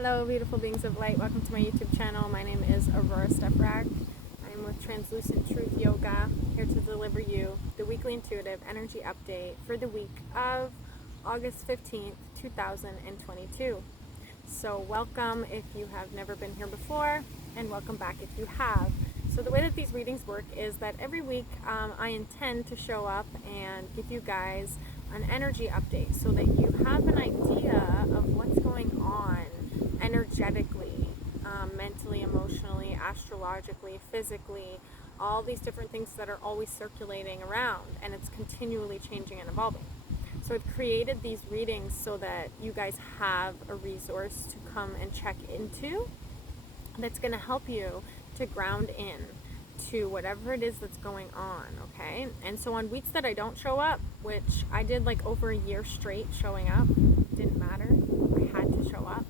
Hello, beautiful beings of light. Welcome to my YouTube channel. My name is Aurora Steprak. I'm with Translucent Truth Yoga, here to deliver you the weekly intuitive energy update for the week of August 15th, 2022. So welcome if you have never been here before, and welcome back if you have. So the way that these readings work is that every week I intend to show up and give you guys an energy update so that you have an idea of what's going on energetically, mentally, emotionally, astrologically, physically, all these different things that are always circulating around, and it's continually changing and evolving. So I've created these readings so that you guys have a resource to come and check into that's going to help you to ground in to whatever it is that's going on, okay? And so on weeks that I don't show up, which I did like over a year straight showing up, didn't matter, I had to show up.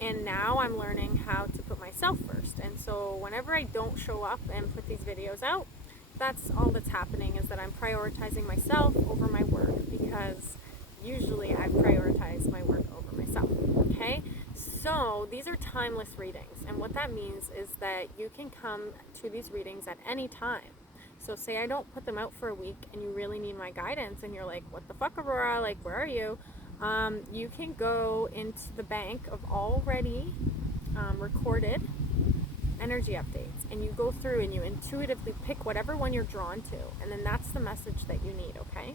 And now I'm learning how to put myself first. And so whenever I don't show up and put these videos out, that's all that's happening, is that I'm prioritizing myself over my work, because usually I prioritize my work over myself, okay? So these are timeless readings, and what that means is that you can come to these readings at any time. So say I don't put them out for a week and you really need my guidance and you're like, what the fuck, Aurora, like, where are you? You can go into the bank of already recorded energy updates, and you go through and you intuitively pick whatever one you're drawn to, and then that's the message that you need, okay?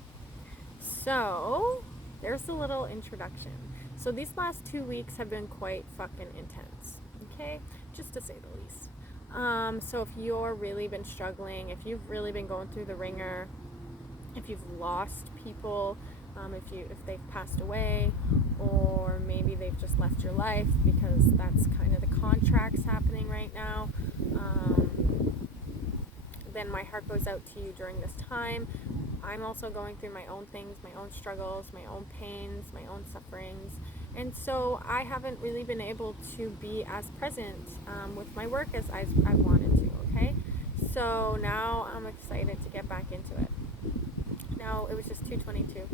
So there's a little introduction. So these last 2 weeks have been quite fucking intense, okay? Just to say the least. So if you're really been struggling, if you've really been going through the ringer, if you've lost people, if they've passed away, or maybe they've just left your life, because that's kind of the contracts happening right now, then my heart goes out to you during this time. I'm also going through my own things, my own struggles, my own pains, my own sufferings, and so I haven't really been able to be as present with my work as I wanted to, okay? So now I'm excited to get back into it. Now, it was just 2:22,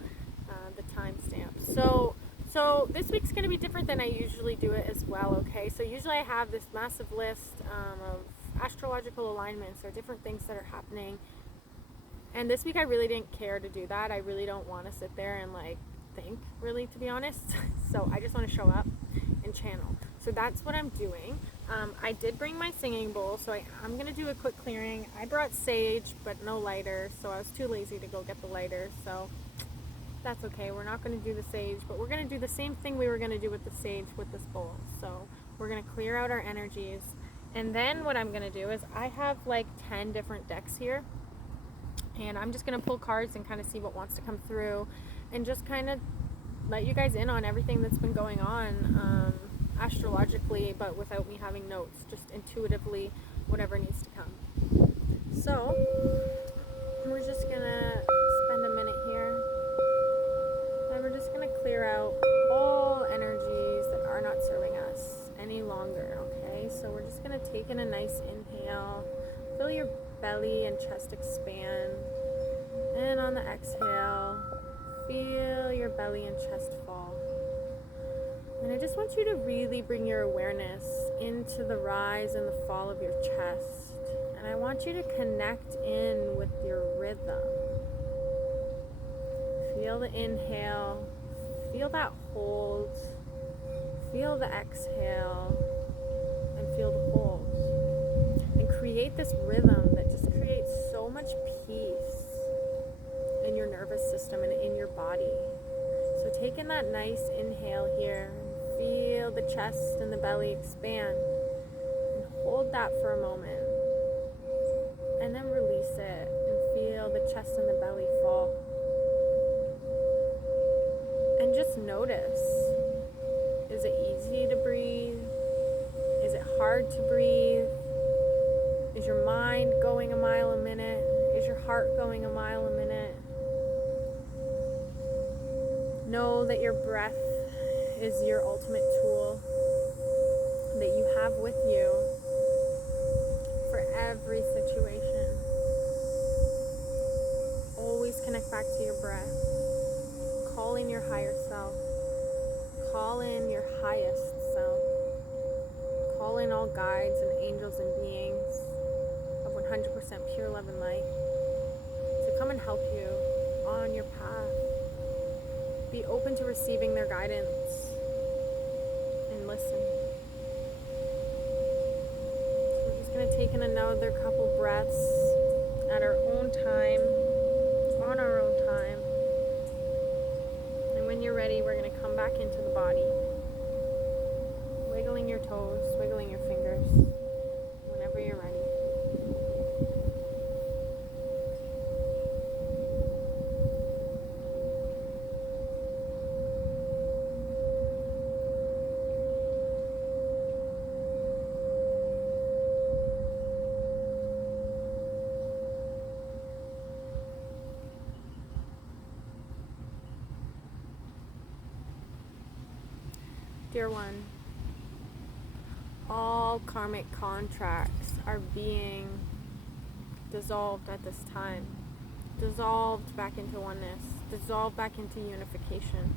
the timestamp. So this week's going to be different than I usually do it as well, okay? So usually I have this massive list of astrological alignments or different things that are happening. And this week I really didn't care to do that. I really don't want to sit there and like think, really, to be honest. So I just want to show up and channel. So that's what I'm doing. I did bring my singing bowl, so I'm going to do a quick clearing. I brought sage, but no lighter, so I was too lazy to go get the lighter, so that's okay. We're not going to do the sage, but we're going to do the same thing we were going to do with the sage with this bowl. So we're going to clear out our energies, and then what I'm going to do is I have like 10 different decks here, and I'm just going to pull cards and kind of see what wants to come through, and just kind of let you guys in on everything that's been going on astrologically, but without me having notes, just intuitively, whatever needs to come. So we're just gonna spend a minute here, and we're just gonna clear out all energies that are not serving us any longer, okay? So we're just gonna take in a nice inhale, feel your belly and chest expand, and on the exhale, feel your belly and chest fall. And I just want you to really bring your awareness into the rise and the fall of your chest. And I want you to connect in with your rhythm. Feel the inhale, feel that hold, feel the exhale, and feel the hold. And create this rhythm that just creates so much peace in your nervous system and in your body. So take in that nice inhale here. Feel the chest and the belly expand, and hold that for a moment, and then release it and feel the chest and the belly fall. And just notice, is it easy to breathe? Is it hard to breathe? Is your mind going a mile a minute? Is your heart going a mile a minute? Know that your breath is your ultimate tool that you have with you for every situation. Always connect back to your breath. Call in your higher self. Call in your highest self. in all guides and angels and beings of 100% pure love and light to come and help you on your path. Be open to receiving their guidance and listen. So we're just going to take in another couple breaths at our own time, on our own time. And when you're ready, we're going to come back into the body, wiggling your toes, wiggling your fingers, whenever you're ready. Dear one, all karmic contracts are being dissolved at this time. Dissolved back into oneness. Dissolved back into unification.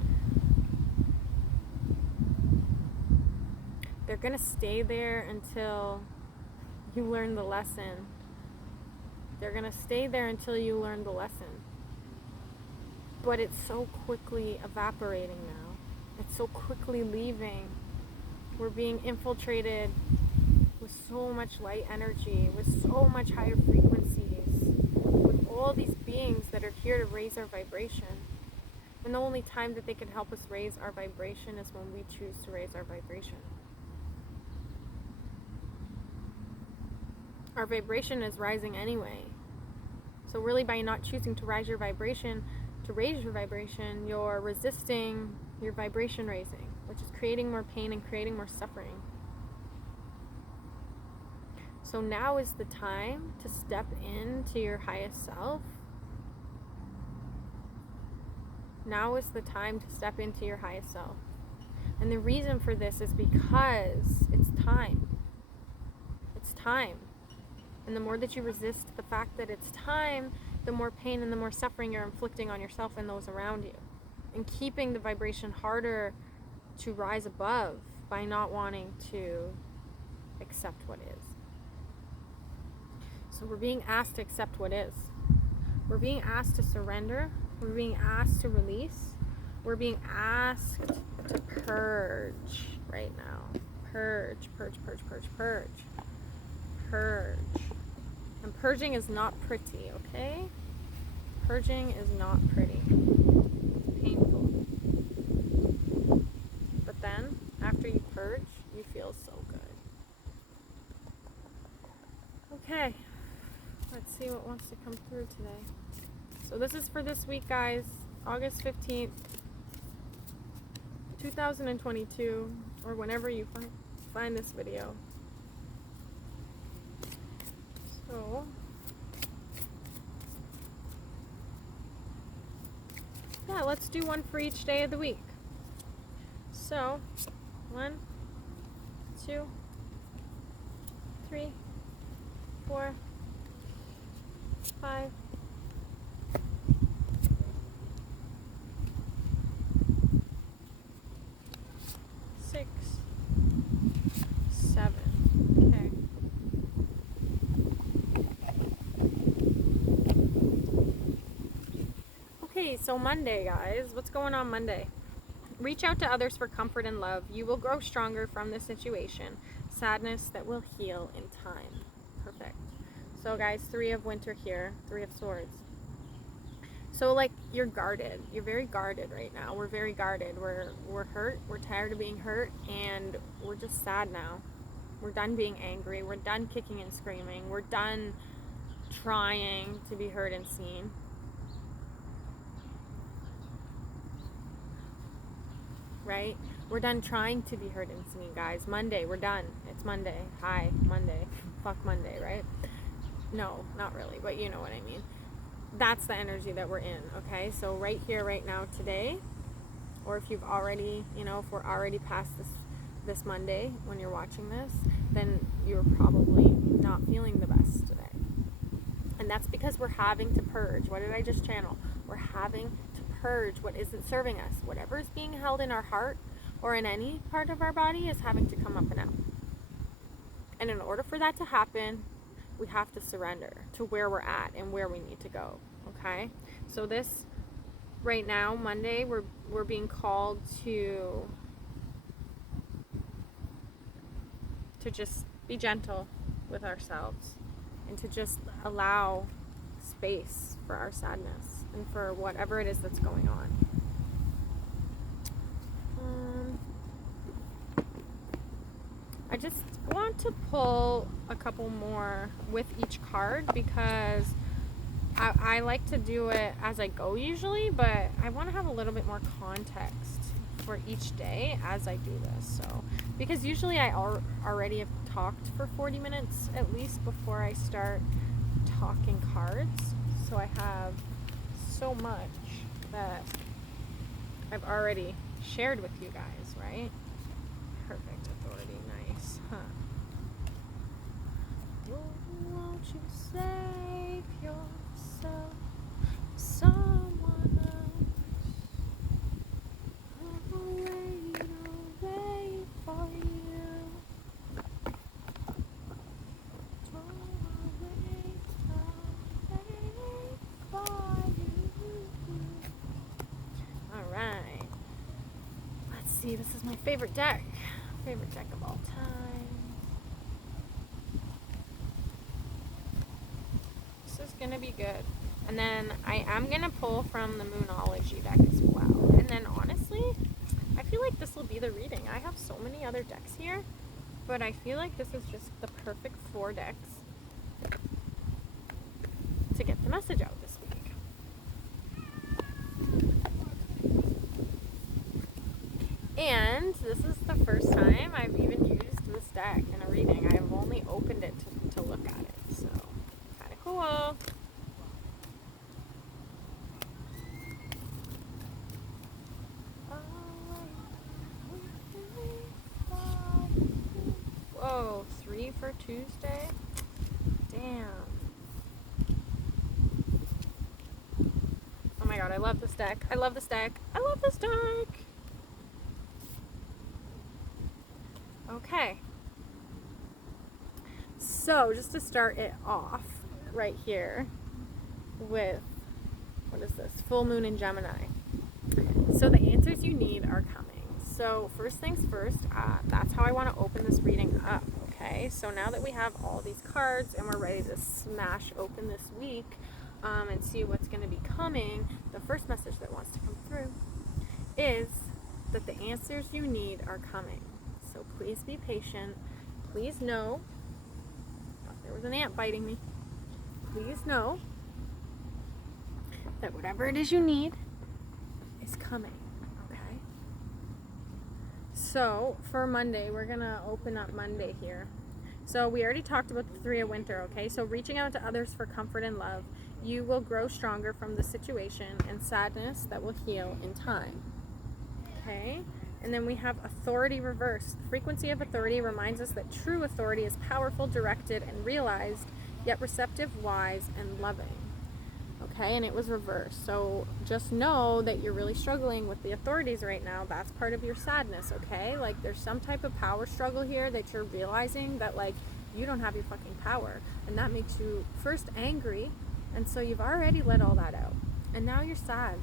They're going to stay there until you learn the lesson. They're going to stay there until you learn the lesson. But it's so quickly evaporating now. It's so quickly leaving. We're being infiltrated with so much light energy, with so much higher frequencies, with all these beings that are here to raise our vibration. And the only time that they can help us raise our vibration is when we choose to raise our vibration. Our vibration is rising anyway. So really, by not choosing to raise your vibration, you're resisting your vibration raising, which is creating more pain and creating more suffering. So now is the time to step into your highest self. Now is the time to step into your highest self. And the reason for this is because it's time. It's time. And the more that you resist the fact that it's time, the more pain and the more suffering you're inflicting on yourself and those around you. And keeping the vibration harder to rise above by not wanting to accept what is. So we're being asked to accept what is. We're being asked to surrender. We're being asked to release. We're being asked to purge right now. Purge, purge, purge, purge, purge. Purge. And purging is not pretty, okay? Purging is not pretty. Painful. But then, after you purge, you feel so good. Okay, let's see what wants to come through today. So this is for this week, guys. August 15th, 2022, or whenever you find this video. So, yeah, let's do one for each day of the week. So, 1, 2, 3, 4, 5, 6, 7. Okay. Okay, so Monday, guys. What's going on Monday? Reach out to others for comfort and love. You will grow stronger from this situation. Sadness that will heal in time. Perfect. So, guys, 3 of winter here. 3 of swords. So, like, you're guarded. You're very guarded right now. We're very guarded. We're hurt. We're tired of being hurt. And we're just sad now. We're done being angry. We're done kicking and screaming. We're done trying to be heard and seen. Right? We're done trying to be heard and seen, guys. Monday, we're done. It's Monday. Hi, Monday. Fuck Monday, right? No, not really, but you know what I mean. That's the energy that we're in, okay? So right here, right now, today, or if you've already, if we're already past this Monday when you're watching this, then you're probably not feeling the best today. And that's because we're having to purge. What did I just channel? We're having to purge what isn't serving us. Whatever is being held in our heart or in any part of our body is having to come up and out. And in order for that to happen, we have to surrender to where we're at and where we need to go. Okay? So this right now, Monday, we're being called to just be gentle with ourselves and to just allow space for our sadness and for whatever it is that's going on. I just want to pull a couple more with each card because I like to do it as I go usually, but I want to have a little bit more context for each day as I do this. So, because usually I already have talked for 40 minutes at least before I start talking cards. So I have so much that I've already shared with you guys, right? Perfect authority, nice, huh? Won't you save yourself, someone else? I'll wait for you. I'll wait for you. All right. Let's see. This is my favorite deck. Favorite deck of all time. This is gonna be good. And then I am gonna pull from the Moonology deck as well. And then honestly, I feel like this will be the reading. I have so many other decks here, but I feel like this is just the perfect 4 decks to get the message out this week. And this is the first time I've even used this deck in a reading. I've only opened it to look at it, so kind of cool. Whoa, 3 for Tuesday? Damn. Oh my god, I love this deck. I love this deck. I love this deck. Okay. So, just to start it off right here with, what is this? Full moon in Gemini. So, the answers you need are coming. So, first things first, that's how I want to open this reading up, okay? So, now that we have all these cards and we're ready to smash open this week and see what's going to be coming, the first message that wants to come through is that the answers you need are coming. So, please be patient. Please know, there was an ant biting me. Please know that whatever it is you need is coming. So, for Monday, we're going to open up Monday here. So, we already talked about the 3 of Winter, okay? So, reaching out to others for comfort and love. You will grow stronger from the situation and sadness that will heal in time. Okay? And then we have Authority reversed. The frequency of authority reminds us that true authority is powerful, directed, and realized, yet receptive, wise, and loving. Okay, and it was reversed. So just know that you're really struggling with the authorities right now. That's part of your sadness, okay? Like there's some type of power struggle here that you're realizing that like you don't have your fucking power. And that makes you first angry. And so you've already let all that out. And now you're sad.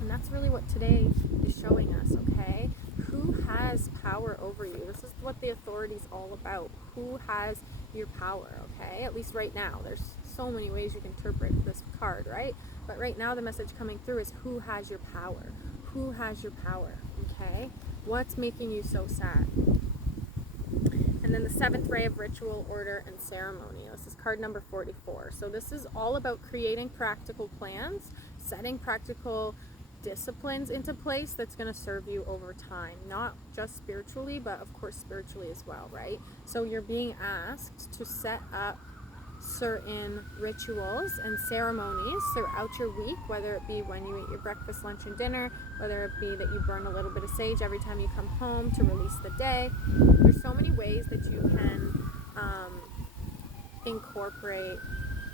And that's really what today is showing us, okay? Who has power over you? This is what the authority is all about. Who has your power, okay? At least right now. There's so many ways you can interpret this card, right? But right now the message coming through is who has your power? Who has your power, okay? What's making you so sad? And then the 7th ray of ritual, order, and ceremony. This is card number 44. So this is all about creating practical plans, setting practical disciplines into place that's going to serve you over time, not just spiritually, but of course spiritually as well, right? So you're being asked to set up certain rituals and ceremonies throughout your week, whether it be when you eat your breakfast, lunch, and dinner, whether it be that you burn a little bit of sage every time you come home to release the day. There's so many ways that you can incorporate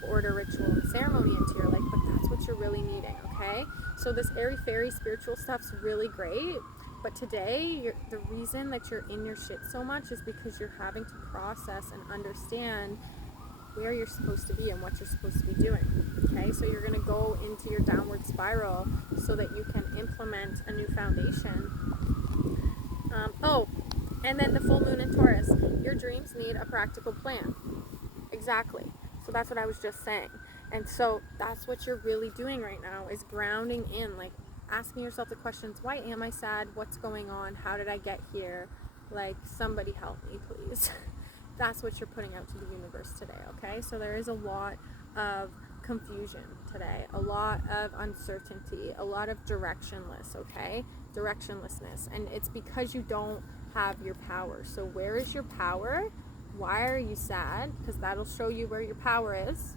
order, ritual, and ceremony into your life, but that's what you're really needing, okay? So this airy fairy spiritual stuff's really great, But today, the reason that you're in your shit so much is because you're having to process and understand where you're supposed to be and what you're supposed to be doing. Okay, so you're going to go into your downward spiral so that you can implement a new foundation. And then the full moon in Taurus. Your dreams need a practical plan. Exactly. So that's what I was just saying. And so that's what you're really doing right now, is grounding in, like asking yourself the questions, why am I sad? What's going on? How did I get here? Like, somebody help me, please. That's what you're putting out to the universe today, okay? So there is a lot of confusion today, a lot of uncertainty, a lot of directionlessness, and it's because you don't have your power. So where is your power? Why are you sad? Because that'll show you where your power is.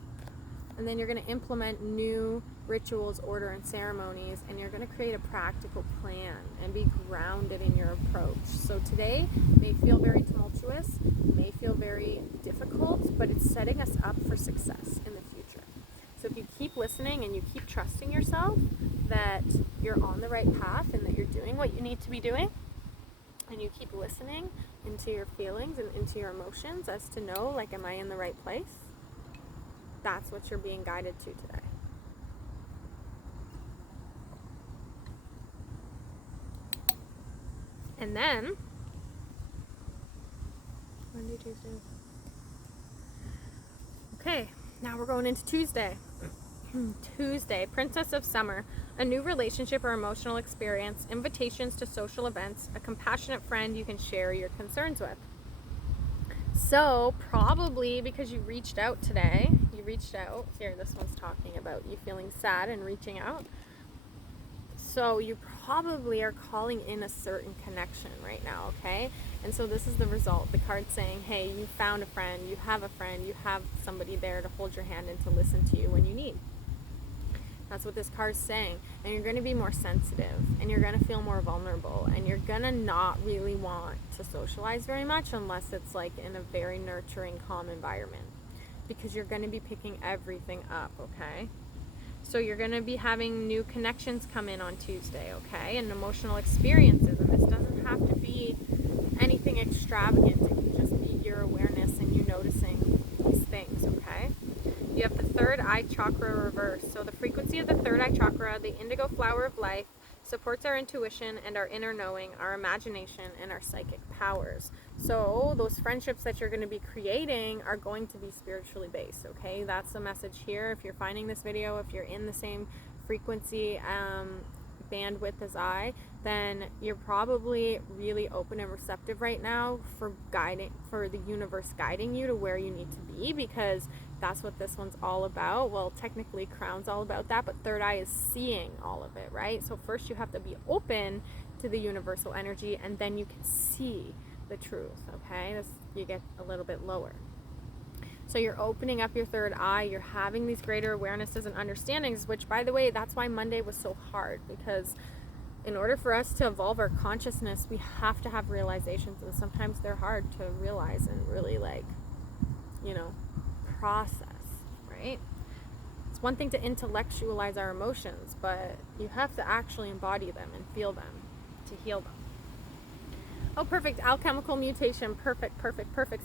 And then you're going to implement new rituals, order, and ceremonies, and you're going to create a practical plan and be grounded in your approach. So today may feel very tumultuous, may feel very difficult, but it's setting us up for success in the future. So if you keep listening and you keep trusting yourself that you're on the right path and that you're doing what you need to be doing, and you keep listening into your feelings and into your emotions as to know, like, am I in the right place? That's what you're being guided to today. And then, Monday, Tuesday. Okay, now we're going into Tuesday. Tuesday, Princess of Summer, a new relationship or emotional experience, invitations to social events, a compassionate friend you can share your concerns with. So probably because you reached out today, here this one's talking about you feeling sad and reaching out. So you probably are calling in a certain connection right now, okay? And so this is the result. The card's saying, hey, you found a friend, you have somebody there to hold your hand and to listen to you when you need. That's what this card's saying. And you're going to be more sensitive, and you're going to feel more vulnerable, and you're going to not really want to socialize very much unless it's like in a very nurturing, calm environment, because you're going to be picking everything up, okay? So you're going to be having new connections come in on Tuesday, okay? And emotional experiences. And this doesn't have to be anything extravagant. It can just be your awareness and you noticing these things, okay? You have the third eye chakra reversed. So the frequency of the third eye chakra, the indigo flower of life, supports our intuition and our inner knowing, our imagination, and our psychic powers. So those friendships that you're going to be creating are going to be spiritually based, okay? That's the message here. If you're finding this video, if you're in the same frequency bandwidth as I, then you're probably really open and receptive right now for the universe guiding you to where you need to be, because that's what this one's all about. Well, technically Crown's all about that, but third eye is seeing all of it, right? So first you have to be open to the universal energy, and then you can see the truth, okay? You get a little bit lower. So you're opening up your third eye, you're having these greater awarenesses and understandings, which, by the way, that's why Monday was so hard, because in order for us to evolve our consciousness, we have to have realizations, and sometimes they're hard to realize and really, like, process, right? It's one thing to intellectualize our emotions, but you have to actually embody them and feel them to heal them. Oh, perfect. Alchemical mutation. Perfect.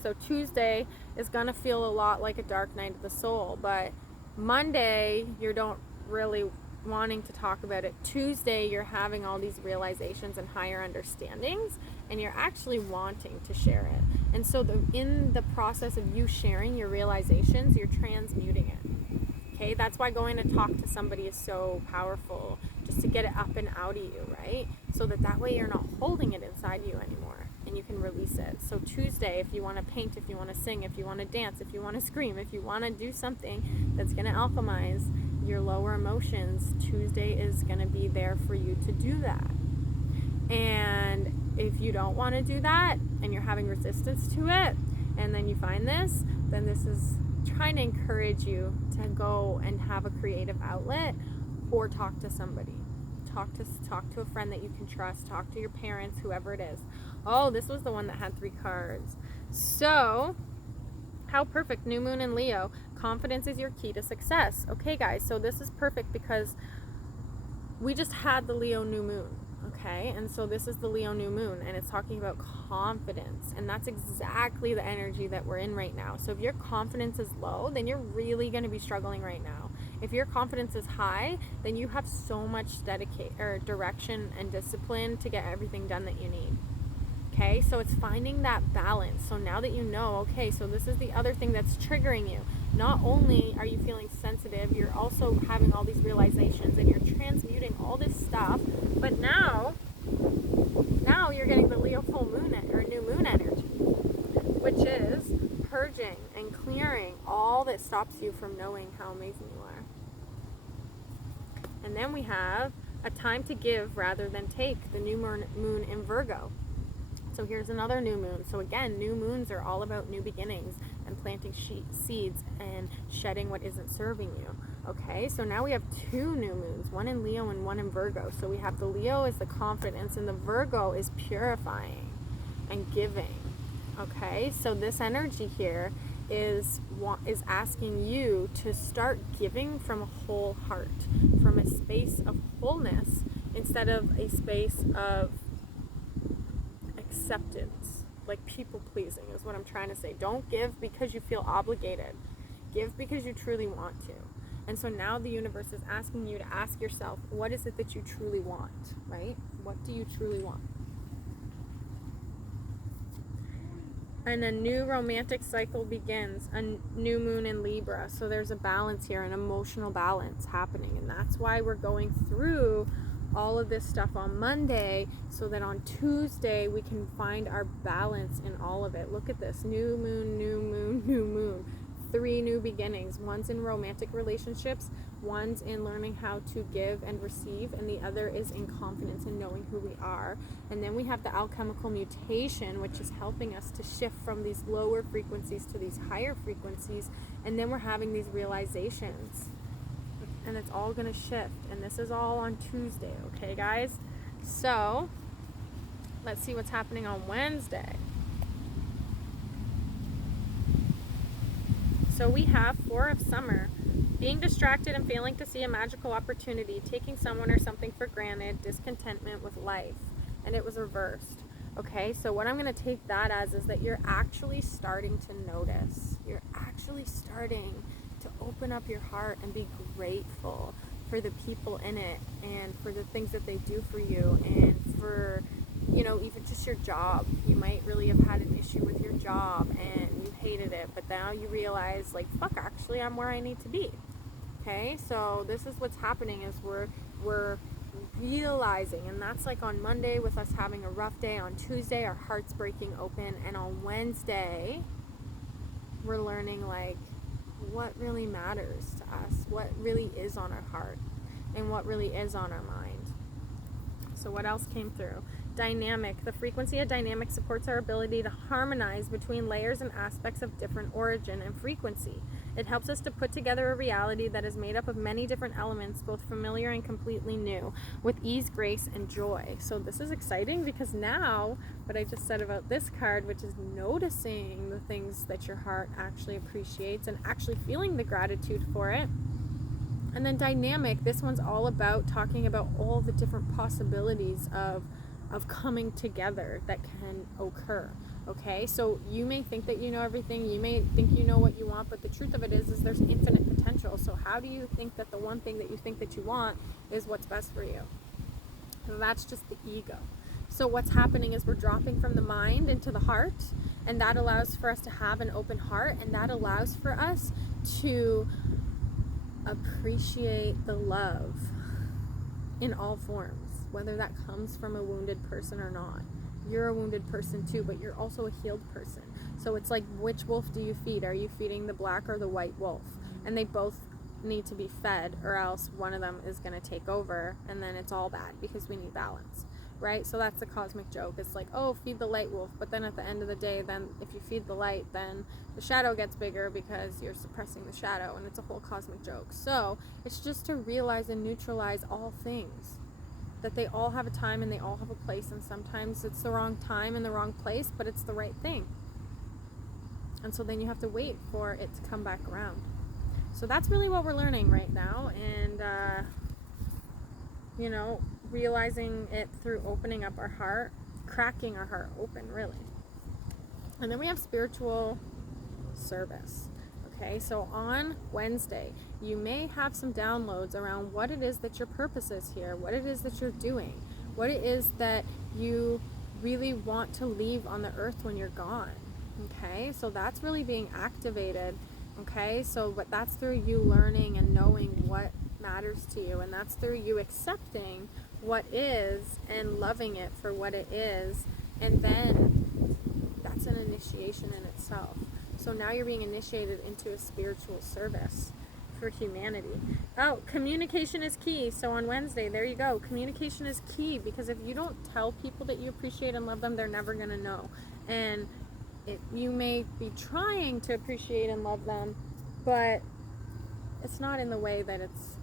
So Tuesday is going to feel a lot like a dark night of the soul, but Monday, you don't really wanting to talk about it. Tuesday, you're having all these realizations and higher understandings, and you're actually wanting to share it. And so in the process of you sharing your realizations, you're transmuting it. Okay, that's why going to talk to somebody is so powerful, just to get it up and out of you, right? So that way you're not holding it inside you anymore, and you can release it. So Tuesday, if you want to paint, if you want to sing, if you want to dance, if you want to scream, if you want to do something that's going to alchemize your lower emotions, Tuesday is going to be there for you to do that. And if you don't want to do that and you're having resistance to it, and then you find this, then this is trying to encourage you to go and have a creative outlet, or talk to somebody. Talk to a friend that you can trust. Talk to your parents, whoever it is. Oh, this was the one that had 3 cards. So, how perfect. New moon in Leo. Confidence is your key to success. Okay, guys, so this is perfect because we just had the Leo new moon. Okay, and so this is the Leo new moon, and it's talking about confidence, and that's exactly the energy that we're in right now. So if your confidence is low, then you're really going to be struggling right now. If your confidence is high, then you have so much direction and discipline to get everything done that you need. Okay, so it's finding that balance. So now that you know, okay, so this is the other thing that's triggering you. Not only are you feeling sensitive, you're also having all these realizations and you're transmuting all this stuff, but now you're getting the Leo full moon or new moon energy, which is purging and clearing all that stops you from knowing how amazing you are. And then we have a time to give rather than take, the new moon in Virgo. So here's another new moon. So again, new moons are all about new beginnings and planting seeds and shedding what isn't serving you. Okay, so now we have two new moons, one in Leo and one in Virgo. So we have the Leo is the confidence and the Virgo is purifying and giving. Okay, so this energy here is asking you to start giving from a whole heart, from a space of wholeness instead of a space of acceptance, like people pleasing is what I'm trying to say. Don't give because you feel obligated. Give because you truly want to. And so now the universe is asking you to ask yourself, what is it that you truly want, right? What do you truly want? And a new romantic cycle begins, a new moon in Libra. So there's a balance here, an emotional balance happening. And that's why we're going through all of this stuff on Monday, so that on Tuesday we can find our balance in all of it. Look at this, new moon, new moon, new moon. 3 new beginnings. One's in romantic relationships, one's in learning how to give and receive, and the other is in confidence and knowing who we are. And then we have the alchemical mutation, which is helping us to shift from these lower frequencies to these higher frequencies. And then we're having these realizations. And it's all going to shift. And this is all on Tuesday, okay, guys? So, let's see what's happening on Wednesday. So we have 4 of summer. Being distracted and failing to see a magical opportunity, taking someone or something for granted, discontentment with life. And it was reversed. Okay, so what I'm going to take that as is that you're actually starting to notice. You're actually starting to open up your heart and be grateful for the people in it and for the things that they do for you and for, you know, even just your job. You might really have had an issue with your job and you hated it, but now you realize, like, fuck, actually I'm where I need to be. Okay, so this is what's happening is we're realizing, and that's like on Monday with us having a rough day. On Tuesday our heart's breaking open, and on Wednesday we're learning like what really matters to us, what really is on our heart, and what really is on our mind. So what else came through? Dynamic. The frequency of dynamic supports our ability to harmonize between layers and aspects of different origin and frequency. It helps us to put together a reality that is made up of many different elements, both familiar and completely new, with ease, grace, and joy. So this is exciting because now what I just said about this card, which is noticing the things that your heart actually appreciates and actually feeling the gratitude for it. And then dynamic, this one's all about talking about all the different possibilities of coming together that can occur. Okay, so you may think that you know everything, you may think you know what you want, but the truth of it is there's infinite potential. So how do you think that the one thing that you think that you want is what's best for you? And that's just the ego. So what's happening is we're dropping from the mind into the heart, and that allows for us to have an open heart, and that allows for us to appreciate the love in all forms, whether that comes from a wounded person or not. You're a wounded person too, but you're also a healed person. So it's like, which wolf do you feed? Are you feeding the black or the white wolf? And they both need to be fed, or else one of them is going to take over, and then it's all bad because we need balance, right? So that's the cosmic joke. It's like, oh, feed the light wolf, but then at the end of the day, then if you feed the light, then the shadow gets bigger because you're suppressing the shadow, and it's a whole cosmic joke. So it's just to realize and neutralize all things, that they all have a time and they all have a place, and sometimes it's the wrong time and the wrong place, but it's the right thing. And so then you have to wait for it to come back around. So that's really what we're learning right now. And you know, realizing it through opening up our heart, cracking our heart open, really. And then we have spiritual service. Okay, so on Wednesday, you may have some downloads around what it is that your purpose is here, what it is that you're doing, what it is that you really want to leave on the earth when you're gone. Okay, so that's really being activated. Okay, so but that's through you learning and knowing what matters to you, and that's through you accepting what is and loving it for what it is, and then that's an initiation in itself. So now you're being initiated into a spiritual service for humanity. Oh, communication is key. So on Wednesday, there you go. Communication is key, because if you don't tell people that you appreciate and love them, they're never going to know. And you may be trying to appreciate and love them, but it's not in the way that it's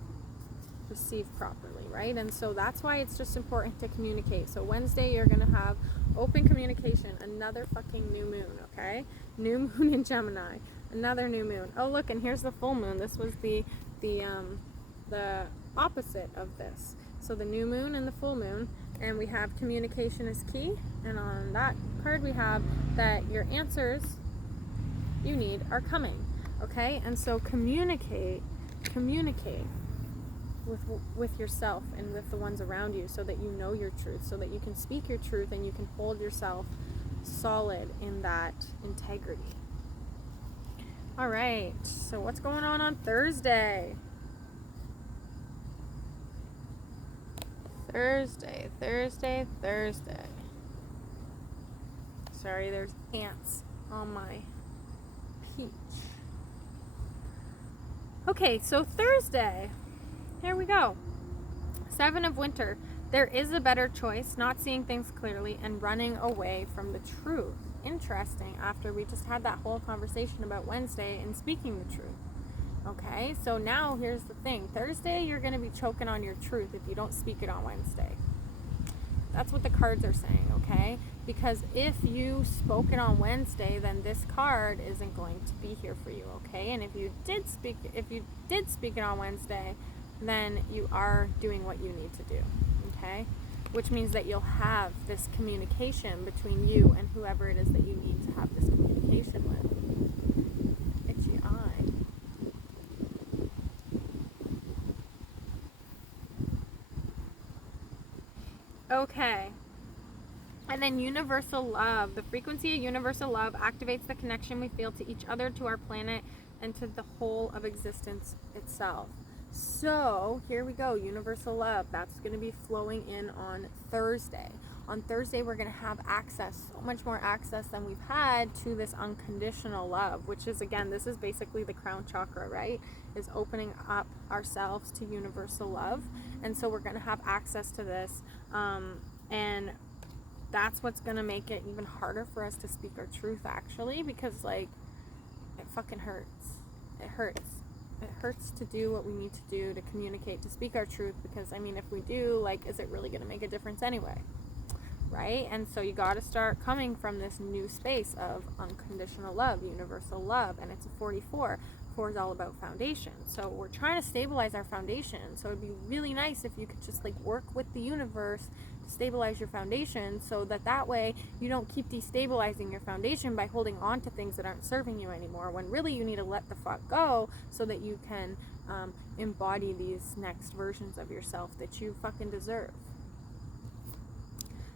received properly, right? And so that's why it's just important to communicate. So Wednesday, you're going to have open communication, another fucking new moon, okay? New moon in Gemini, another new moon. Oh, look, and here's the full moon. This was the opposite of this. So the new moon and the full moon, and we have communication is key. And on that card, we have that your answers you need are coming, okay? And so communicate with yourself and with the ones around you, so that you know your truth, so that you can speak your truth and you can hold yourself solid in that integrity. All right, so what's going on Thursday? Thursday. Sorry, there's ants on my peach. Okay, so Thursday. Here we go. 7 of Winter. There is a better choice, not seeing things clearly and running away from the truth. Interesting, after we just had that whole conversation about Wednesday and speaking the truth. Okay, so now here's the thing. Thursday, you're going to be choking on your truth if you don't speak it on Wednesday. That's what the cards are saying, okay? Because if you spoke it on Wednesday, then this card isn't going to be here for you, okay? And if you did speak it on Wednesday, then you are doing what you need to do, okay? Which means that you'll have this communication between you and whoever it is that you need to have this communication with. Itchy eye. Okay. And then universal love. The frequency of universal love activates the connection we feel to each other, to our planet, and to the whole of existence itself. So here we go, universal love. That's going to be flowing in on Thursday. On Thursday, we're going to have access, so much more access than we've had to this unconditional love, which is, again, this is basically the crown chakra, right? Is opening up ourselves to universal love. And so we're going to have access to this. And that's what's going to make it even harder for us to speak our truth, actually, because, like, it fucking hurts. It hurts. It hurts to do what we need to do, to communicate, to speak our truth, because, I mean, if we do, like, is it really going to make a difference anyway? Right? And so you got to start coming from this new space of unconditional love, universal love, and it's a 44. 4 is all about foundation. So we're trying to stabilize our foundation. So it'd be really nice if you could just, like, work with the universe to stabilize your foundation, so that way you don't keep destabilizing your foundation by holding on to things that aren't serving you anymore, when really you need to let the fuck go so that you can embody these next versions of yourself that you fucking deserve.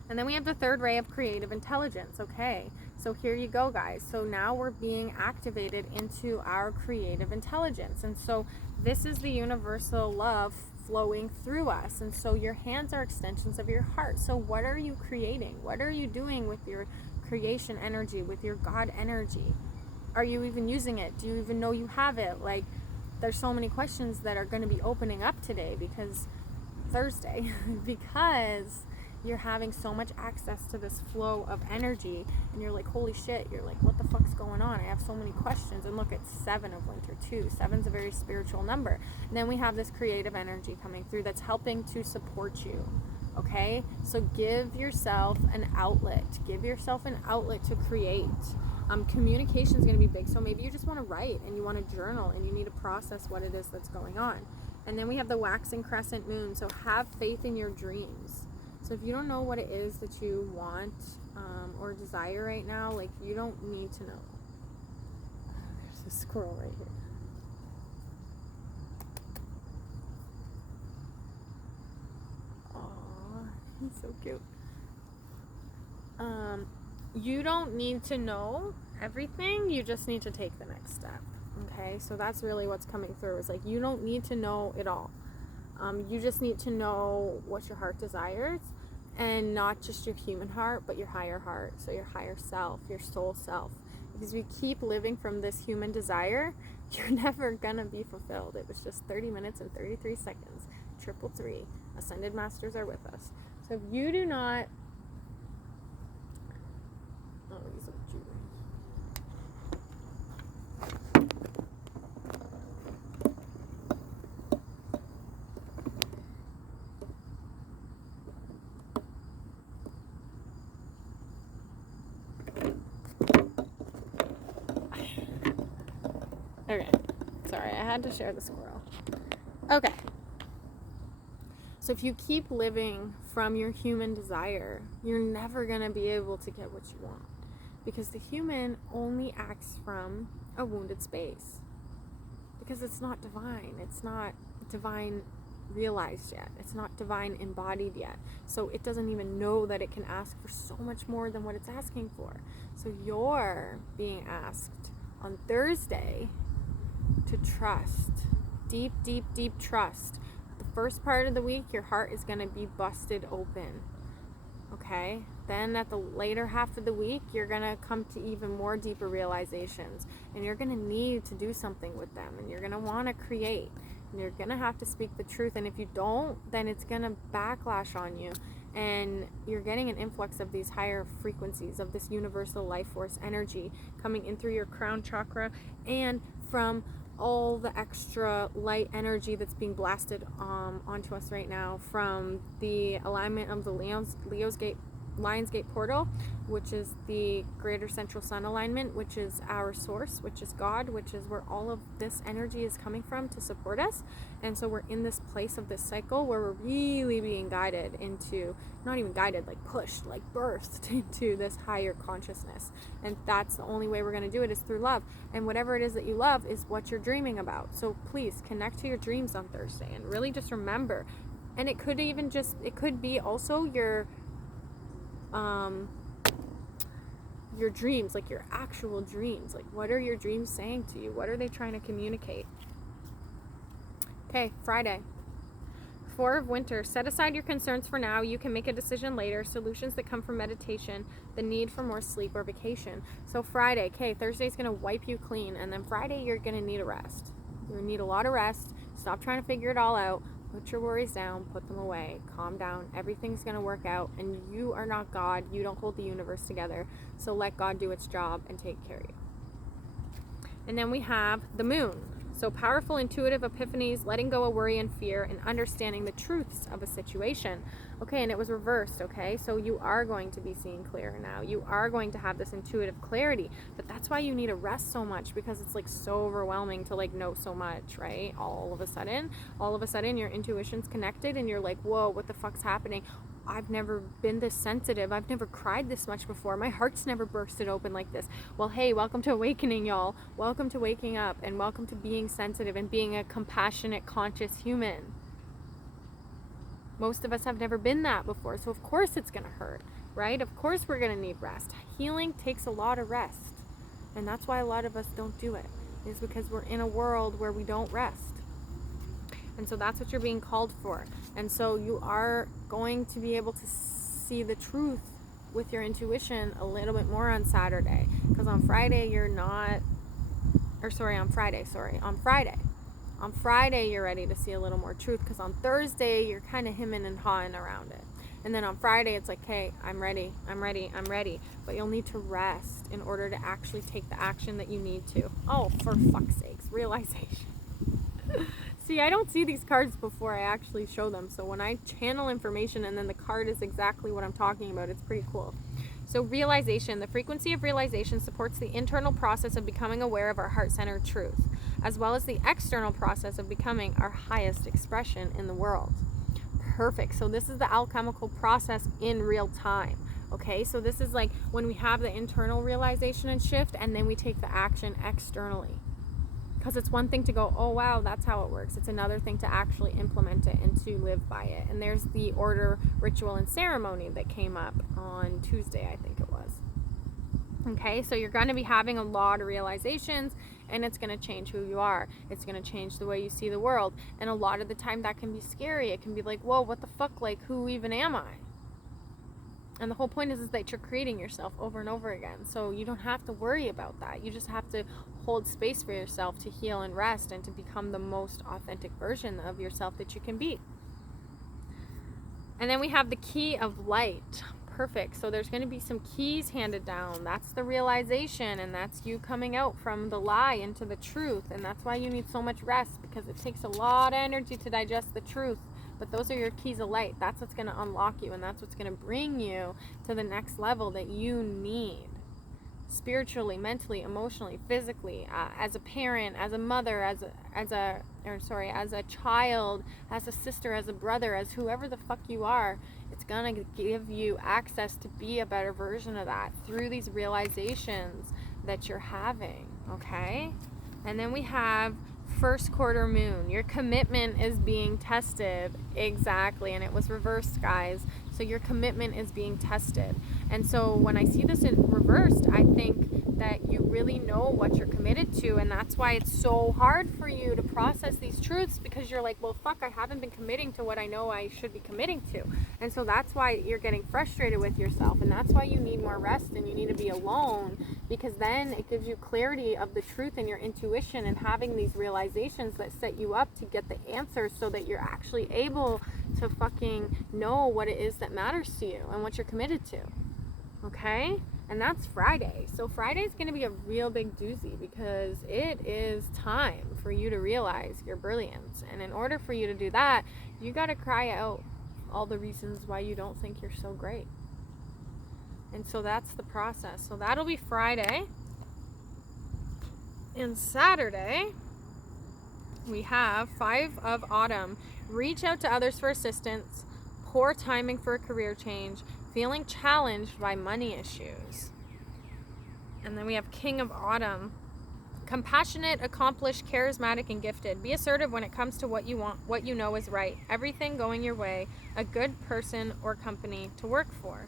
And then we have the third ray of creative intelligence. Okay, so here you go, guys. So now we're being activated into our creative intelligence. And so this is the universal love flowing through us. And so your hands are extensions of your heart. So what are you creating? What are you doing with your creation energy, with your God energy? Are you even using it? Do you even know you have it? Like, there's so many questions that are going to be opening up today, because Thursday, because you're having so much access to this flow of energy, and you're like, holy shit, you're like, what the fuck's going on? I have so many questions. And look, it's 7 of Winter too. 7's a very spiritual number. And then we have this creative energy coming through that's helping to support you. Okay, so give yourself an outlet. Give yourself an outlet to create. Communication is going to be big. So maybe you just want to write and you want to journal and you need to process what it is that's going on. And then we have the waxing crescent moon. So have faith in your dreams. So if you don't know what it is that you want or desire right now, like, you don't need to know. There's a squirrel right here. Aww, he's so cute. You don't need to know everything. You just need to take the next step. Okay, so that's really what's coming through. Is like, you don't need to know it all. You just need to know what your heart desires, and not just your human heart, but your higher heart. So your higher self, your soul self. Because if you keep living from this human desire, you're never gonna be fulfilled. It was just 30 minutes and 33 seconds. 333. Ascended Masters are with us. So if you do not... Oh, he's so cute. Okay, sorry, I had to share the squirrel. Okay, so if you keep living from your human desire, you're never going to be able to get what you want, because the human only acts from a wounded space, because it's not divine. It's not divine realized yet. It's not divine embodied yet. So it doesn't even know that it can ask for so much more than what it's asking for. So you're being asked on Thursday to trust. Deep, deep, deep trust. The first part of the week, your heart is going to be busted open. Okay? Then at the later half of the week, you're going to come to even more deeper realizations. And you're going to need to do something with them. And you're going to want to create. And you're going to have to speak the truth. And if you don't, then it's going to backlash on you. And you're getting an influx of these higher frequencies, of this universal life force energy coming in through your crown chakra, and from all the extra light energy that's being blasted onto us right now from the alignment of the Lionsgate portal, which is the greater central sun alignment, which is our source, which is God, which is where all of this energy is coming from to support us. And so we're in this place of this cycle where we're really being guided into, not even guided, like pushed, like birthed into this higher consciousness. And that's the only way we're going to do it, is through love. And whatever it is that you love is what you're dreaming about. So please connect to your dreams on Thursday and really just remember. And it could be also your dreams, like your actual dreams. Like, what are your dreams saying to you? What are they trying to communicate? Okay, Friday. 4 of Winter. Set aside your concerns for now. You can make a decision later. Solutions that come from meditation. The need for more sleep or vacation. So Friday, okay, Thursday's going to wipe you clean. And then Friday, you're going to need a rest. You're going to need a lot of rest. Stop trying to figure it all out. Put your worries down, put them away, calm down. Everything's going to work out, and you are not God. You don't hold the universe together. So let God do its job and take care of you. And then we have the moon. So powerful, intuitive epiphanies, letting go of worry and fear, and understanding the truths of a situation. Okay, and it was reversed, okay? So you are going to be seeing clearer now. You are going to have this intuitive clarity. But that's why you need to rest so much, because it's like so overwhelming to like know so much, right? All of a sudden your intuition's connected and you're like, whoa, what the fuck's happening? I've never been this sensitive. I've never cried this much before. My heart's never bursted open like this. Well, hey, welcome to awakening, y'all. Welcome to waking up, and welcome to being sensitive and being a compassionate, conscious human. Most of us have never been that before, so of course it's going to hurt, right? Of course we're going to need rest. Healing takes a lot of rest, and that's why a lot of us don't do it, is because we're in a world where we don't rest. And so that's what you're being called for. And so you are going to be able to see the truth with your intuition a little bit more on Saturday. Because on Friday on Friday you're ready to see a little more truth. Because on Thursday you're kind of hemming and hawing around it. And then on Friday it's like, hey, I'm ready. But you'll need to rest in order to actually take the action that you need to. Oh, for fuck's sakes, realization. See, I don't see these cards before I actually show them. So when I channel information and then the card is exactly what I'm talking about, it's pretty cool. So realization, the frequency of realization supports the internal process of becoming aware of our heart-centered truth. as well as the external process of becoming our highest expression in the world. Perfect. So this is the alchemical process in real time. Okay, so this is like when we have the internal realization and shift, and then we take the action externally. Because it's one thing to go, oh wow, that's how it works. It's another thing to actually implement it and to live by it. And there's the order, ritual, and ceremony that came up on Tuesday, I think it was. Okay, so you're going to be having a lot of realizations, and it's going to change who you are. It's going to change the way you see the world. And a lot of the time that can be scary. It can be like, whoa, what the fuck? Like, who even am I? And the whole point is that you're creating yourself over and over again. So you don't have to worry about that. You just have to hold space for yourself to heal and rest and to become the most authentic version of yourself that you can be. And then we have the key of light. Perfect. So there's going to be some keys handed down. That's the realization, and that's you coming out from the lie into the truth. And that's why you need so much rest, because it takes a lot of energy to digest the truth. But those are your keys of light. That's what's going to unlock you, and that's what's going to bring you to the next level that you need. Spiritually, mentally, emotionally, physically, as a parent, as a mother, as a child, as a sister, as a brother, as whoever the fuck you are. It's going to give you access to be a better version of that through these realizations that you're having, okay? And then we have first quarter moon. Your commitment is being tested. Exactly. And it was reversed, guys. So your commitment is being tested. And so when I see this in reversed, I think that you really know what you're committed to, and that's why it's so hard for you to process these truths, because you're like, well, fuck, I haven't been committing to what I know I should be committing to. And so that's why you're getting frustrated with yourself, and that's why you need more rest and you need to be alone, because then it gives you clarity of the truth and your intuition and having these realizations that set you up to get the answers so that you're actually able to fucking know what it is that matters to you and what you're committed to. Okay? And that's Friday. So Friday is going to be a real big doozy, because it is time for you to realize your brilliance. And in order for you to do that, you got to cry out all the reasons why you don't think you're so great. And so that's the process. So that'll be Friday. And Saturday, we have 5 of Autumn. Reach out to others for assistance. Poor timing for a career change. Feeling challenged by money issues. And then we have King of Autumn. Compassionate, accomplished, charismatic, and gifted. Be assertive when it comes to what you want, what you know is right. Everything going your way. A good person or company to work for.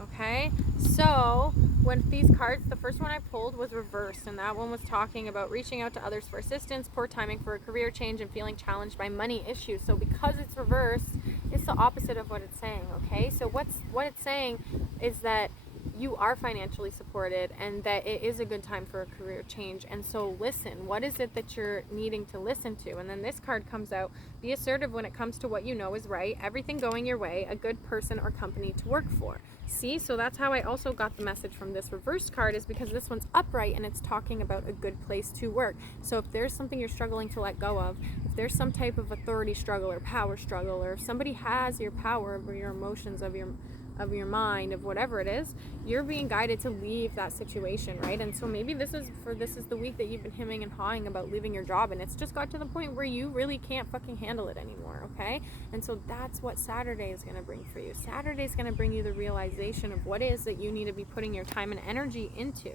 Okay? So, when these cards, the first one I pulled was reversed, and that one was talking about reaching out to others for assistance, poor timing for a career change, and feeling challenged by money issues. So because it's reversed, it's the opposite of what it's saying, okay? So what it's saying is that you are financially supported and that it is a good time for a career change. And so listen, what is it that you're needing to listen to? And then this card comes out, be assertive when it comes to what you know is right, everything going your way, a good person or company to work for. See, so that's how I also got the message from this reversed card, is because this one's upright and it's talking about a good place to work. So if there's something you're struggling to let go of, if there's some type of authority struggle or power struggle, or if somebody has your power over your emotions, of your mind, of whatever it is, you're being guided to leave that situation, right? And so maybe this is the week that you've been hemming and hawing about leaving your job, and it's just got to the point where you really can't fucking handle it anymore, okay? And so that's what Saturday is going to bring for you. Saturday is going to bring you the realization of what it is that you need to be putting your time and energy into.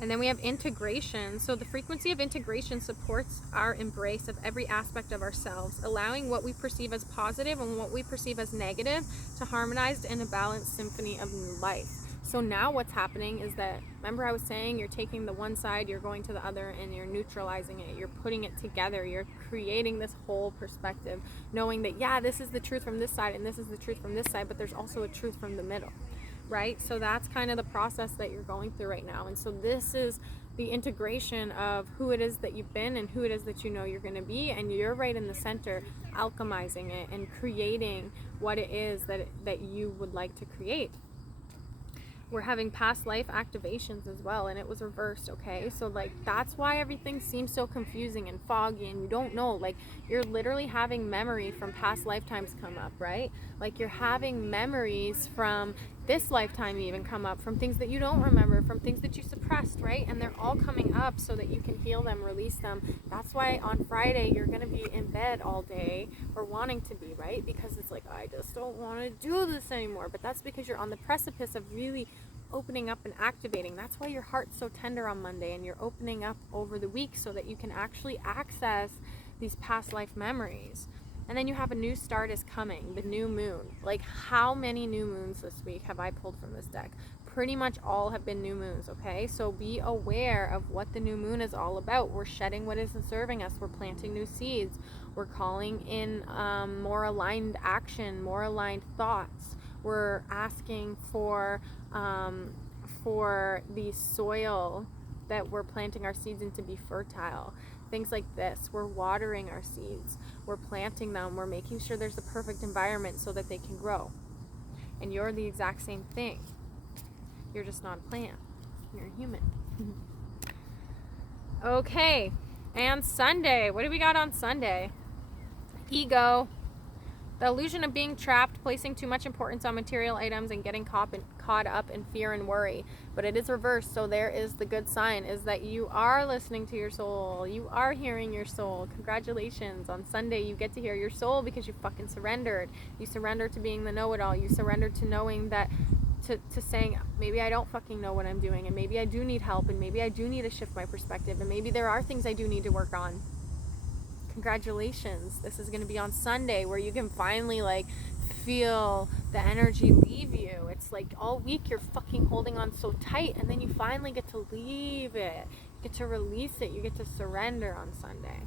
And then we have integration. So the frequency of integration supports our embrace of every aspect of ourselves, allowing what we perceive as positive and what we perceive as negative to harmonize in a balanced symphony of life. So now what's happening is that, remember I was saying you're taking the one side, you're going to the other, and you're neutralizing it. You're putting it together. You're creating this whole perspective, knowing that, yeah, this is the truth from this side and this is the truth from this side, but there's also a truth from the middle. Right? So that's kind of the process that you're going through right now. And so this is the integration of who it is that you've been and who it is that you know you're going to be, and you're right in the center, alchemizing it and creating what it is that you would like to create. We're having past life activations as well, and it was reversed, okay? So like that's why everything seems so confusing and foggy, and you don't know, like you're literally having memory from past lifetimes come up, right? Like you're having memories from this lifetime even come up, from things that you don't remember, from things that you suppressed, right? And they're all coming up so that you can heal them, release them. That's why on Friday you're going to be in bed all day, or wanting to be, right? Because it's like, I just don't want to do this anymore. But that's because you're on the precipice of really opening up and activating. That's why your heart's so tender on Monday, and you're opening up over the week so that you can actually access these past life memories. And then you have a new start is coming, the new moon. Like, how many new moons this week have I pulled from this deck? Pretty much all have been new moons, okay? So be aware of what the new moon is all about. We're shedding what isn't serving us. We're planting new seeds. We're calling in more aligned action, more aligned thoughts. We're asking for the soil that we're planting our seeds in to be fertile. Things like this. We're watering our seeds. We're planting them. We're making sure there's the perfect environment so that they can grow. And you're the exact same thing. You're just not a plant. You're a human. Okay. And Sunday. What do we got on Sunday? Ego. The illusion of being trapped, placing too much importance on material items, and getting caught up in fear and worry. But it is reversed, so there is the good sign, is that you are listening to your soul. You are hearing your soul. Congratulations. On Sunday, you get to hear your soul because you fucking surrendered. You surrendered to being the know-it-all. You surrendered to knowing that, to saying, maybe I don't fucking know what I'm doing, and maybe I do need help, and maybe I do need to shift my perspective, and maybe there are things I do need to work on. Congratulations. This is going to be on Sunday where you can finally like feel the energy leave you. It's like all week you're fucking holding on so tight, and then you finally get to leave it. You get to release it. You get to surrender on Sunday.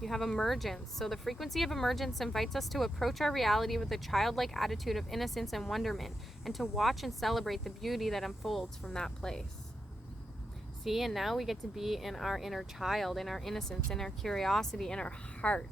You have emergence. So the frequency of emergence invites us to approach our reality with a childlike attitude of innocence and wonderment, and to watch and celebrate the beauty that unfolds from that place. See, and now we get to be in our inner child, in our innocence, in our curiosity, in our heart.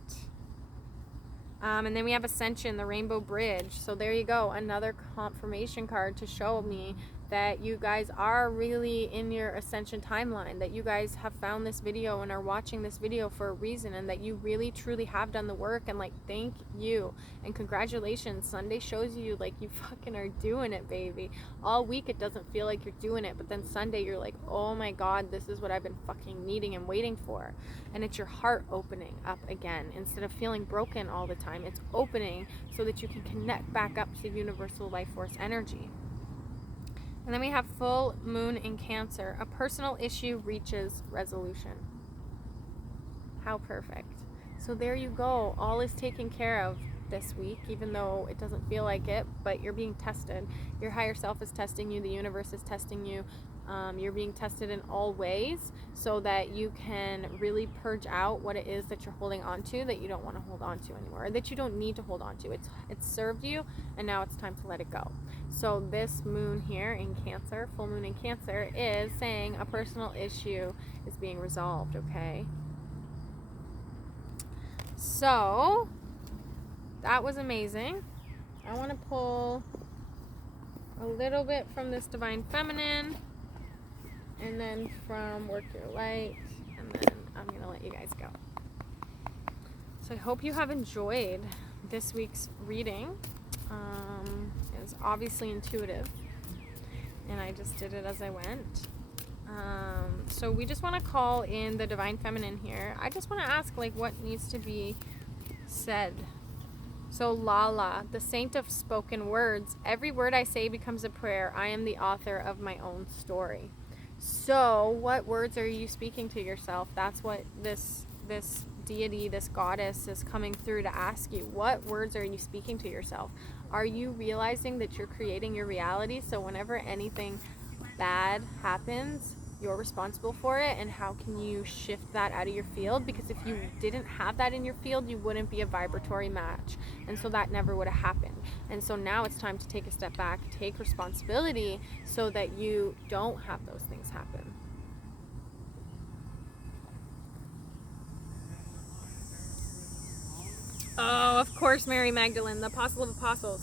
And then we have Ascension, the Rainbow Bridge. So there you go, another confirmation card to show me that you guys are really in your Ascension timeline, that you guys have found this video and are watching this video for a reason, and that you really truly have done the work, and like, thank you and congratulations. Sunday shows you like you fucking are doing it, baby. All week it doesn't feel like you're doing it, but then Sunday you're like, oh my god, this is what I've been fucking needing and waiting for. And it's your heart opening up again. Instead of feeling broken all the time, it's opening so that you can connect back up to universal life force energy. And then we have full moon in Cancer. A personal issue reaches resolution. How perfect. So there you go. All is taken care of this week, even though it doesn't feel like it, but you're being tested. Your higher self is testing you. The universe is testing you. You're being tested in all ways so that you can really purge out what it is that you're holding on to that you don't want to hold on to anymore, or that you don't need to hold on to. It's served you, and now it's time to let it go. So this moon here in Cancer, full moon in Cancer, is saying a personal issue is being resolved, okay? So that was amazing. I want to pull a little bit from this Divine Feminine, and then from Work Your Light, and then I'm going to let you guys go. So I hope you have enjoyed this week's reading. It was obviously intuitive, and I just did it as I went. So we just want to call in the Divine Feminine here. I just want to ask, like, what needs to be said. So Lala, the saint of spoken words. Every word I say becomes a prayer. I am the author of my own story. So what words are you speaking to yourself? That's what this deity, this goddess is coming through to ask you. What words are you speaking to yourself? Are you realizing that you're creating your reality? So whenever anything bad happens, you're responsible for it, and how can you shift that out of your field? Because if you didn't have that in your field, you wouldn't be a vibratory match, and so that never would have happened. And so now it's time to take a step back, take responsibility so that you don't have those things happen. Oh, of course, Mary Magdalene, the Apostle of Apostles.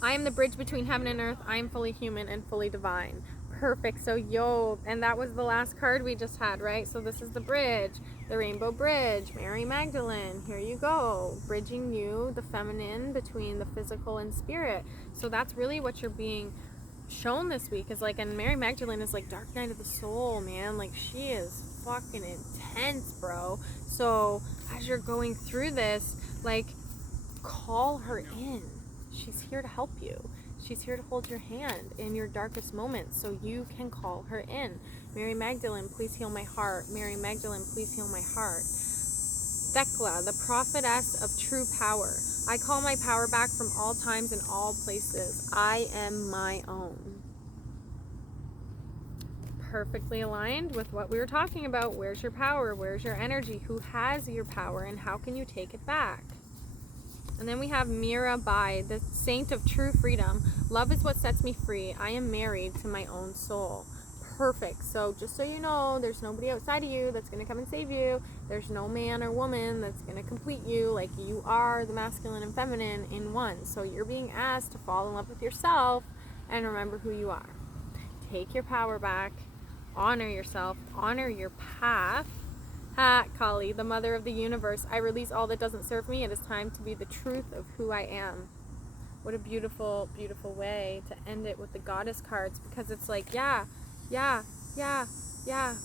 I am the bridge between heaven and earth. I am fully human and fully divine. Perfect. So yo, and that was the last card we just had, right? So this is the bridge, the rainbow bridge, Mary Magdalene. Here you go, bridging you, the feminine between the physical and spirit. So that's really what you're being shown this week, is like, and Mary Magdalene is like dark night of the soul, man. Like, she is fucking intense, bro. So as you're going through this, like, call her in. She's here to help you. She's here to hold your hand in your darkest moments, so you can call her in. Mary Magdalene, please heal my heart. Mary Magdalene, please heal my heart. Thecla, the prophetess of true power. I call my power back from all times and all places. I am my own. Perfectly aligned with what we were talking about. Where's your power? Where's your energy? Who has your power, and how can you take it back? And then we have Mirabai, the saint of true freedom. Love is what sets me free. I am married to my own soul. Perfect. So just so you know, there's nobody outside of you that's going to come and save you. There's no man or woman that's going to complete you. Like, you are the masculine and feminine in one. So you're being asked to fall in love with yourself and remember who you are. Take your power back. Honor yourself. Honor your path. Kali, the mother of the universe, I release all that doesn't serve me. It is time to be the truth of who I am. What a beautiful, beautiful way to end it with the goddess cards, because it's like, yeah,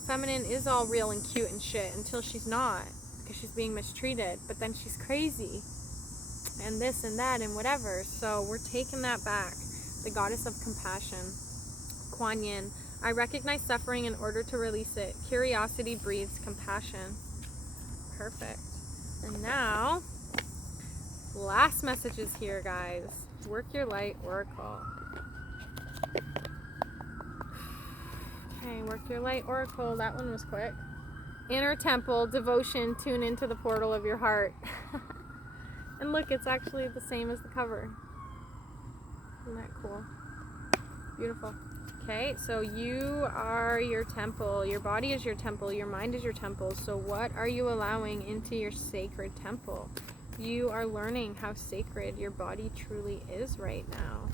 feminine is all real and cute and shit until she's not, because she's being mistreated, but then she's crazy and this and that and whatever. So we're taking that back. The goddess of compassion, Kuan Yin. I recognize suffering in order to release it. Curiosity breeds compassion. Perfect. And now, last messages here, guys. Work your light oracle. Okay, work your light oracle. That one was quick. Inner temple, devotion, tune into the portal of your heart. And look, it's actually the same as the cover. Isn't that cool? Beautiful. Okay, so you are your temple. Your body is your temple. Your mind is your temple. So what are you allowing into your sacred temple? You are learning how sacred your body truly is right now.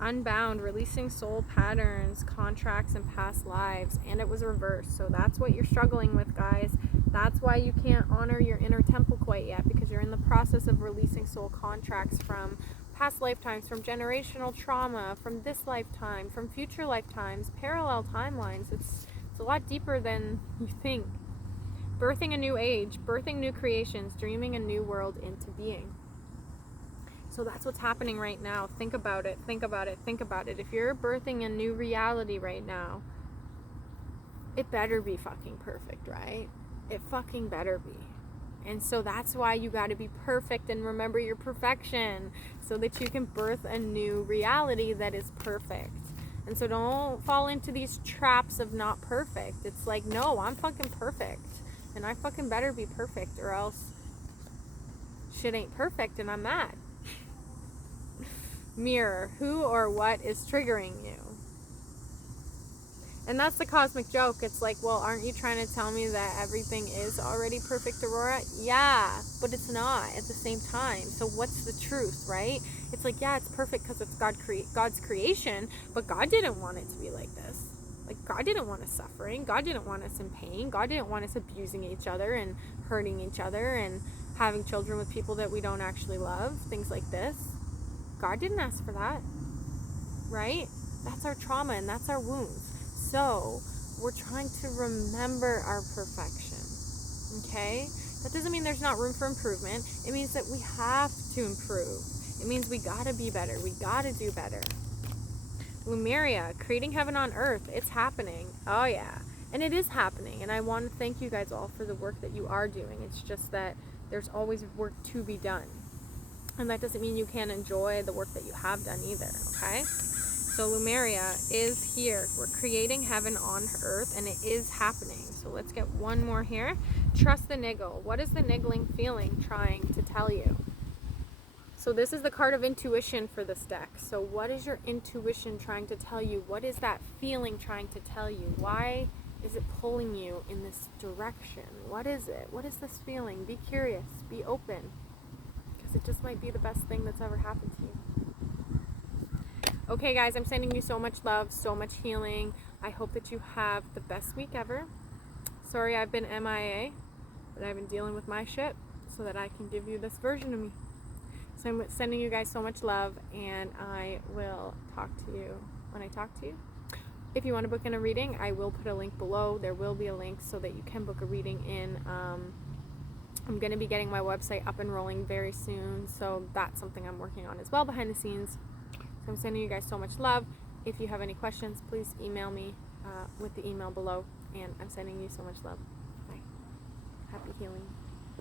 Unbound, releasing soul patterns, contracts, and past lives. And it was reversed. So that's what you're struggling with, guys. That's why you can't honor your inner temple quite yet, because you're in the process of releasing soul contracts from past lifetimes, from generational trauma, from this lifetime, from future lifetimes, parallel timelines. It's a lot deeper than you think. Birthing a new age, birthing new creations, dreaming a new world into being. So that's what's happening right now. Think about it, think about it, think about it. If you're birthing a new reality right now, it better be fucking perfect, right? It fucking better be. And so that's why you got to be perfect and remember your perfection, so that you can birth a new reality that is perfect. And so don't fall into these traps of not perfect. It's like, no, I'm fucking perfect. And I fucking better be perfect, or else shit ain't perfect and I'm mad. Mirror, who or what is triggering you? And that's the cosmic joke. It's like, well, aren't you trying to tell me that everything is already perfect, Aurora? Yeah, but it's not at the same time. So what's the truth, right? It's like, yeah, it's perfect because it's God's creation, but God didn't want it to be like this. Like, God didn't want us suffering. God didn't want us in pain. God didn't want us abusing each other and hurting each other and having children with people that we don't actually love, things like this. God didn't ask for that, right? That's our trauma and that's our wounds. So we're trying to remember our perfection, okay? That doesn't mean there's not room for improvement. It means that we have to improve. It means we gotta be better. We gotta do better. Lumeria, creating heaven on earth. It's happening. Oh yeah. And it is happening. And I want to thank you guys all for the work that you are doing. It's just that there's always work to be done. And that doesn't mean you can't enjoy the work that you have done either, okay? So Lumeria is here. We're creating heaven on earth, and it is happening. So let's get one more here. Trust the niggle. What is the niggling feeling trying to tell you? So this is the card of intuition for this deck. So what is your intuition trying to tell you? What is that feeling trying to tell you? Why is it pulling you in this direction? What is it? What is this feeling? Be curious. Be open. Because it just might be the best thing that's ever happened to you. Okay, guys, I'm sending you so much love, so much healing. I hope that you have the best week ever. Sorry I've been MIA, but I've been dealing with my shit so that I can give you this version of me. So I'm sending you guys so much love, and I will talk to you when I talk to you. If you want to book in a reading, I will put a link below. There will be a link so that you can book a reading in. I'm going to be getting my website up and rolling very soon, so that's something I'm working on as well behind the scenes. So I'm sending you guys so much love. If you have any questions, please email me with the email below, and I'm sending you so much love. Bye. Happy healing.